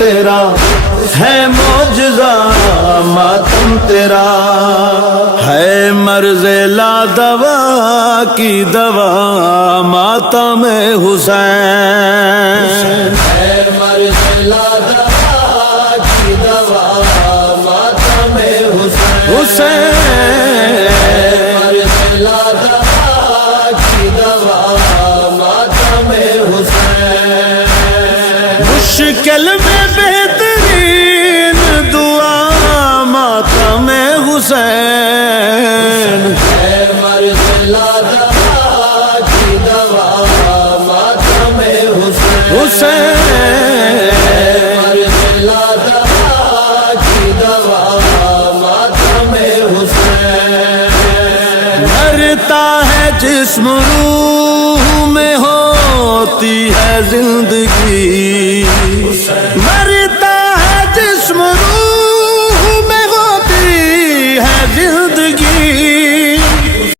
تیرا ہے معجزہ ماتم تیرا، ہے مرض لا دوا کی دوا ماتم حسین، ہے مرض لا دوا کی دوا ماتم حسین، حسین مرض لا دوا کی دوا ماتم حسین، مشکل میں بہترین دعا ماتم حسین، ہے مرض لا دوا کی دوا ماتم حسین، حسین مرض لا دوا کی دوا ماتم حسین، مرتا ہے جسم روح میں ہوتی ہے زندگی،